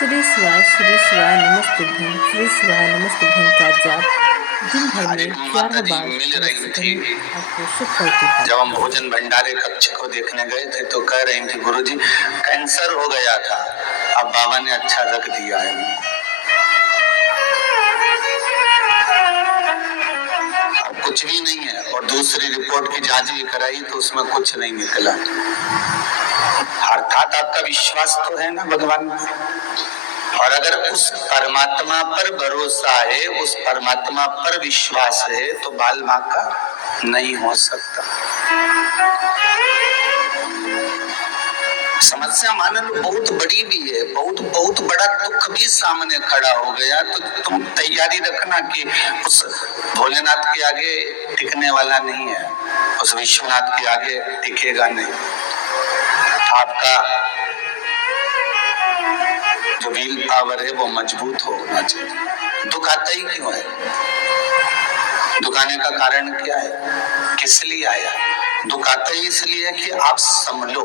श्री शिवाय नमस्तुभ्यं श्री शिवाय नमस्तुभ्यं का जाप दिन भर में 11 बार मिल रही थी। आपको सुख करती। जब हम भोजन भंडारे कक्ष को देखने गए थे तो कह रही थी गुरुजी कैंसर हो गया था, अब बाबा ने अच्छा रख दिया है। अब कुछ भी नहीं है और दूसरी रिपोर्ट की जांच भी कराई तो उसमें कुछ नहीं निकला। अर्थात आपका विश्वास तो है ना भगवान में, और अगर उस परमात्मा पर भरोसा है, उस परमात्मा पर विश्वास है तो बाल बांका नहीं हो सकता। समस्या मान लो बहुत बड़ी भी है, बहुत बड़ा दुख भी सामने खड़ा हो गया तो तुम तैयारी रखना कि उस भोलेनाथ के आगे टिकने वाला नहीं है, उस विश्वनाथ के आगे टिकेगा नहीं। आपका जो विल पावर है वो मजबूत होना चाहिए। दुख आता ही क्यों है? दुख आने का कारण क्या है? किस लिए आया? दुख आता ही इसलिए है कि आप संभलो।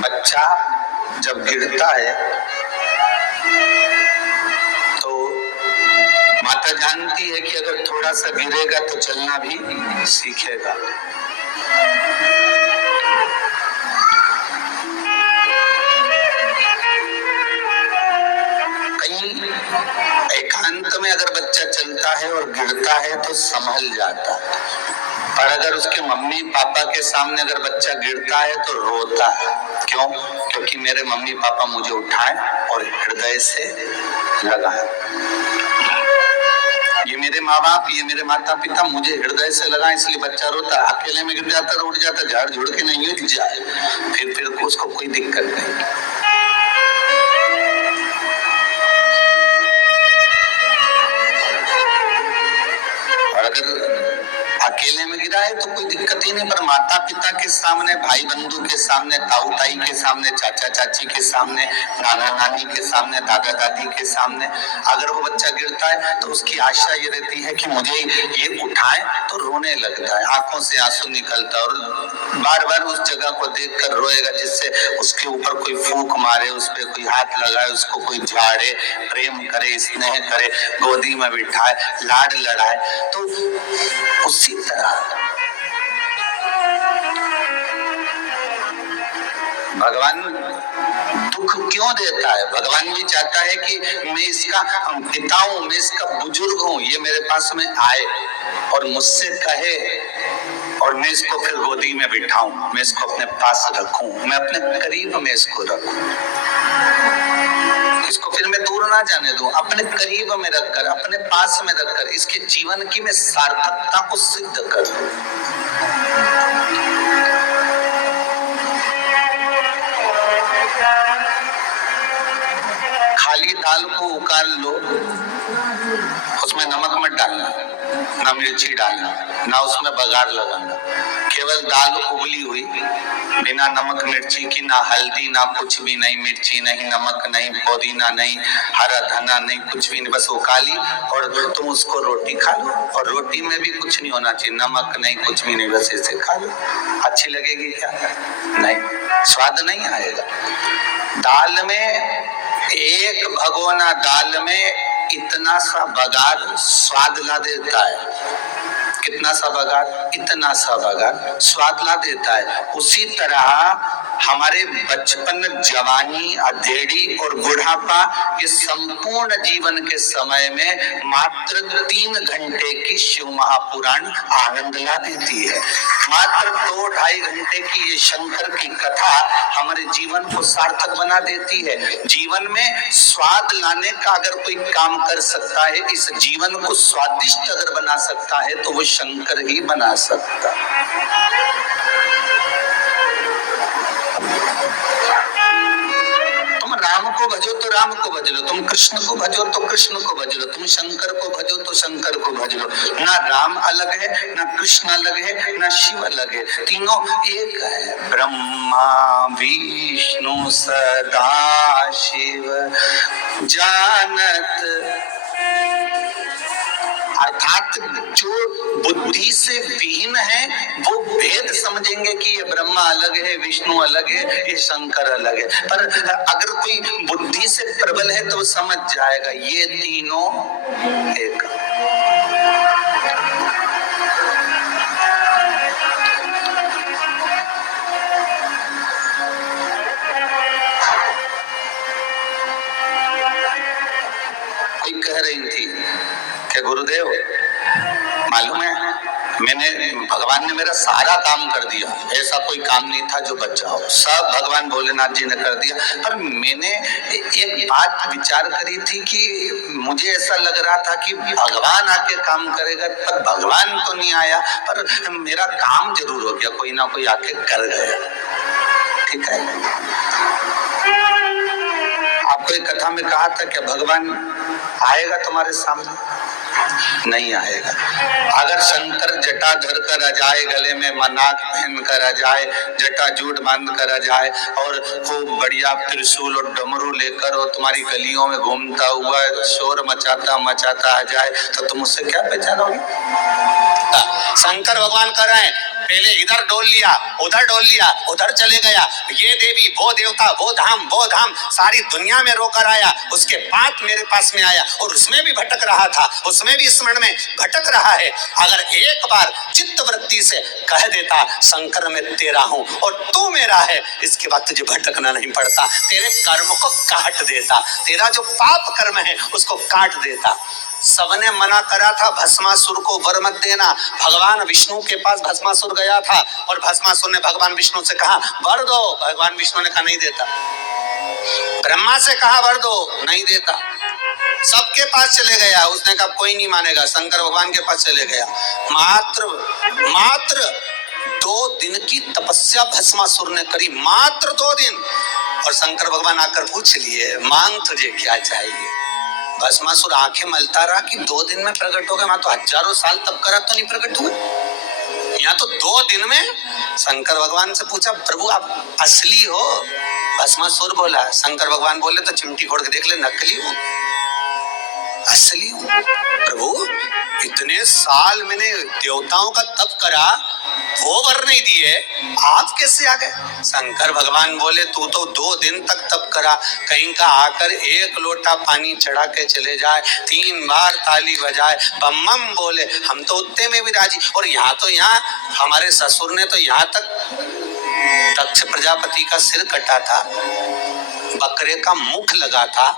बच्चा जब गिरता है तो माता जानती है कि अगर थोड़ा सा गिरेगा तो चलना भी सीखेगा। कहीं एकांत में अगर बच्चा चलता है और गिरता है तो संभल जाता है, पर अगर उसके मम्मी पापा के सामने अगर बच्चा गिरता है तो रोता है। क्यों? क्योंकि मेरे मम्मी पापा मुझे उठाए और हृदय से लगाए। ये मेरे माँ बाप, ये मेरे माता पिता मुझे हृदय से लगा, इसलिए बच्चा रोता। अकेले में गिर जाता, उड़ जाता, झाड़ झुड़ के नहीं उठ जाए, फिर उसको कोई दिक्कत नहीं। और अगर अकेले में गिरा है तो कोई दिक्कत ही नहीं, पर माता पिता के सामने, भाई बंधु के सामने, ताऊ ताई के सामने, चाचा चाची के सामने, नाना नानी के सामने, दादा दादी के सामने अगर वो बच्चा गिरता है तो उसकी आशा ये रहती है कि मुझे ये उठाए, तो रोने लगता है, आंखों से आंसू निकलता है और बार बार उस जगह को देखकर रोएगा जिससे उसके ऊपर कोई फूंक मारे, उस पर कोई हाथ लगाए, उसको कोई झाड़े, प्रेम करे, स्नेह करे, गोदी में बिठाए, लाड लड़ाए। तो उसी तरह भगवान दुख क्यों देता है? भगवान भी चाहता है कि मैं इसका पिता हूं, मैं इसका बुजुर्ग हूं, ये मेरे पास में आए और मुझसे कहे और मैं इसको फिर गोदी में बिठाऊं, मैं इसको अपने पास रखूं, मैं अपने करीब में इसको रखूं, इसको फिर मैं दूर ना जाने दूं, अपने करीब में रखकर, अपने पास में रखकर इसके जीवन की मैं सार्थकता को सिद्ध कर दूं। खाली दाल को उकाल लो, उसमें नमक मत डालना, ना मिर्ची डालना, ना उसमें बघार लगाना, केवल दाल उबली हुई बिना नमक मिर्ची की, ना हल्दी, ना कुछ भी नहीं, मिर्ची नहीं, नमक नहीं, पुदीना नहीं, हरा धना नहीं, कुछ भी नहीं, बस उकाली और तुम उसको रोटी खा लो। और रोटी में भी कुछ नहीं होना चाहिए, नमक नहीं, कुछ भी नहीं, बस ऐसे खा लो। अच्छी लगेगी क्या? नहीं, स्वाद नहीं आएगा। दाल में एक भगोना दाल में इतना सा बघार स्वाद ला देता है। कितना सा बघार? इतना सा बघार स्वाद ला देता है। उसी तरह हमारे बचपन, जवानी, अधेड़ी और बुढ़ापा, ये संपूर्ण जीवन के समय में मात्र 3 घंटे की शिव महापुराण आनंद ला देती है। मात्र 2-2.5 घंटे की ये शंकर की कथा हमारे जीवन को सार्थक बना देती है। जीवन में स्वाद लाने का अगर कोई काम कर सकता है, इस जीवन को स्वादिष्ट अगर बना सकता है, तो वो शंकर ही बना सकता है। तुम राम को भजो तो राम को भज लो, तुम कृष्ण को भजो तो कृष्ण को भज लो, तुम शंकर को भजो तो शंकर को भज लो। ना राम अलग है, ना कृष्ण अलग है, ना शिव अलग है, तीनों एक है। ब्रह्मा विष्णु सदा शिव जानत, अर्थात अर्थात जो बुद्धि से विहीन है वो भेद समझेंगे कि ये ब्रह्मा अलग है, विष्णु अलग है, ये शंकर अलग है। पर अगर कोई बुद्धि से प्रबल है तो समझ जाएगा ये तीनों एक। कोई कह रही थी कि गुरुदेव मालूम है मैंने भगवान ने मेरा सारा काम कर दिया, ऐसा कोई काम नहीं था जो बचा हो, सब भगवान भोलेनाथ जी ने कर दिया। पर मैंने एक बात विचार करी थी कि मुझे ऐसा लग रहा था कि भगवान आके काम करेगा, पर भगवान तो नहीं आया, पर मेरा काम जरूर हो गया, कोई ना कोई आके कर गया। ठीक है, आपको एक कथा में कहा था कि भगवान आएगा तुम्हारे सामने, नहीं आएगा। अगर शंकर जटा धर कर आ जाए, गले में मनाक पहन कर आ जाए, जटा जूट बांध कर आ जाए और खूब बढ़िया त्रिशूल और डमरू लेकर और तुम्हारी गलियों में घूमता हुआ शोर मचाता मचाता आ जाए तो तुम उससे क्या पहचानोगे? शंकर भगवान कर रहे हैं, पहले इधर डोल लिया, उधर डोल लिया, उधर चले गया, ये देवी वो देवता वो धाम सारी दुनिया में रोकर आया, उसके बाद मेरे पास में आया और उसमें भी भटक रहा था, उसमें भी स्मरण में भटक रहा है। अगर एक बार चित्त वृत्ति से कह देता शंकर मैं तेरा हूं और तू मेरा है, इसके बाद तुझे भटकना नहीं पड़ता, तेरे कर्म को काट देता, तेरा जो पाप कर्म है उसको काट देता। सबने मना करा था भस्मासुर को वर मत देना, भगवान विष्णु के पास भस्मासुर गया था और भस्मासुर ने भगवान विष्णु से कहा वर दो, भगवान विष्णु ने कहा नहीं देता। ब्रह्मा से कहा वर दो, नहीं देता। सबके पास चले गया, उसने कहा कोई नहीं मानेगा, शंकर भगवान के पास चले गया। मात्र 2 दिन की तपस्या भस्मासुर ने करी, मात्र 2 दिन। और शंकर भगवान आकर पूछ लिए मांग तुझे क्या चाहिए। भस्मासुर आंखें मलता रहा कि 2 दिन में प्रकट हो गए, वहां तो हजारों साल तप करा तो नहीं प्रकट हुए, यहाँ तो 2 दिन में। शंकर भगवान से पूछा प्रभु आप असली हो? भस्मासुर बोला। शंकर भगवान बोले तो चिमटी फोड़ के देख ले, नकली हो असली हूँ। प्रभु इतने साल मैंने देवताओं का तप करा, वो वर नहीं दिए, आप कैसे आ गए? शंकर भगवान बोले तू तो 2 दिन तक तप करा, कहीं का आकर 1 लोटा पानी चढ़ा के चले जाए, 3 बार ताली बजाए, बम बम बोले, हम तो उतने में भी राजी। और यहाँ तो यहाँ हमारे ससुर ने तो यहाँ तक दक्ष प्रजापति का सिर कटा था, बकरे का मुख लगा था।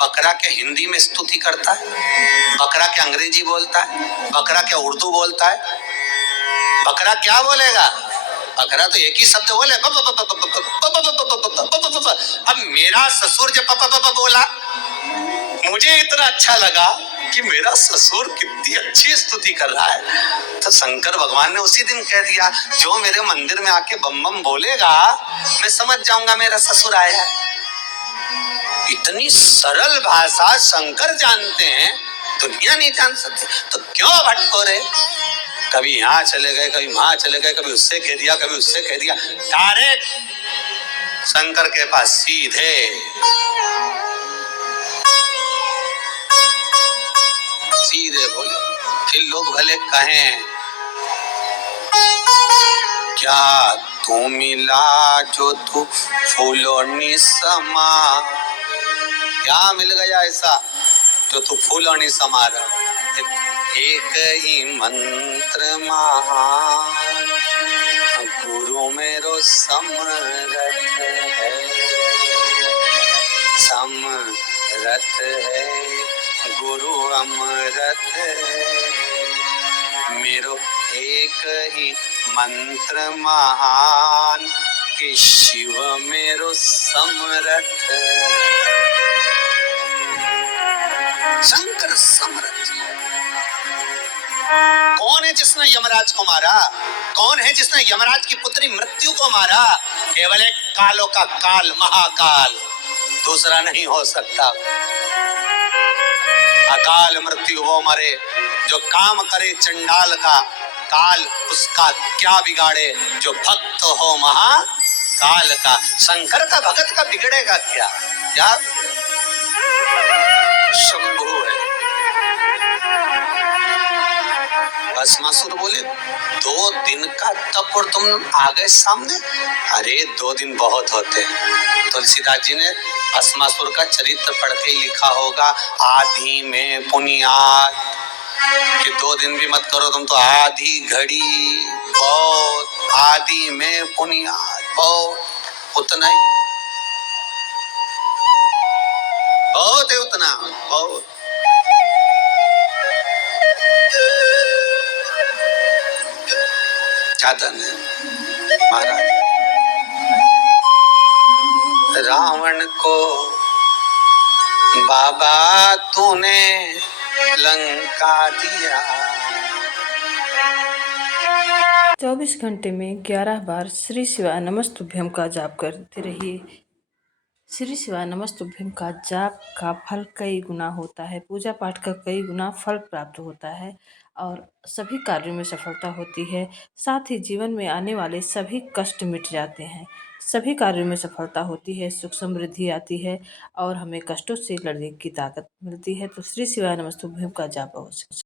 बकरा क्या हिंदी में स्तुति करता है? बकरा क्या अंग्रेजी बोलता है? बकरा क्या उर्दू बोलता है? बकरा क्या बोलेगा? बकरा तो एक ही शब्द बोले। अब मेरा ससुर जब बोला, मुझे इतना अच्छा लगा कि मेरा ससुर कितनी अच्छी स्तुति कर रहा है, तो शंकर भगवान ने उसी दिन कह दिया जो मेरे मंदिर में आके बम बम बोलेगा मैं समझ जाऊंगा मेरा ससुर आया है। इतनी सरल भाषा शंकर जानते हैं, दुनिया नहीं जान सकती, तो क्यों भटको रे? कभी यहाँ चले गए, कभी वहां चले गए, कभी उससे कह दिया, कभी उससे कह दिया, डायरेक्ट शंकर के पास सीधे। सीधे बोले, फिर लोग भले कहें क्या तू मिला जो तू फूलों निसमा, क्या मिल गया ऐसा जो तू फूलों निसमा रहा? एक ही मंत्र महान गुरु मेरो समरथ है, समरथ है गुरु अमरत है, मेरो एक ही मंत्र महान कि शिव मेरो समरथ है। शंकर समरथ। कौन है जिसने यमराज को मारा? कौन है जिसने यमराज की पुत्री मृत्यु को मारा? केवल एक कालों का काल, महाकाल, दूसरा नहीं हो सकता। अकाल मृत्यु वो मरे जो काम करे चंडाल का, काल उसका क्या बिगाड़े जो भक्त हो महाकाल का। शंकर का भगत का बिगड़ेगा क्या? क्या शंभु है। भस्मासुर बोले 2 दिन का तप और तुम आ गए सामने। अरे 2 दिन बहुत होते हैं। तुलसीदास जी ने भस्मासुर का चरित्र पढ़ के लिखा होगा, आधी में पुनियाद, कि 2 दिन भी मत करो तुम तो आधी घड़ी बहुत, आधी में पुनियाद बहुत, उतना ही बहुत है, उतना बहुत। ज्यादा नहीं महाराज। रावण को बाबा तूने लंका दिया। 24 घंटे में 11 बार श्री शिवाय नमस्तुभ्यम का जाप करते रहिए। श्री शिवाय नमस्तुभ्यम का जाप का फल कई गुना होता है, पूजा पाठ का कई गुना फल प्राप्त होता है और सभी कार्यों में सफलता होती है। साथ ही जीवन में आने वाले सभी कष्ट मिट जाते हैं, सभी कार्यों में सफलता होती है, सुख समृद्धि आती है और हमें कष्टों से लड़ने की ताकत मिलती है। तो श्री शिवाय नमस्तुभ्यम का जाप अवश्य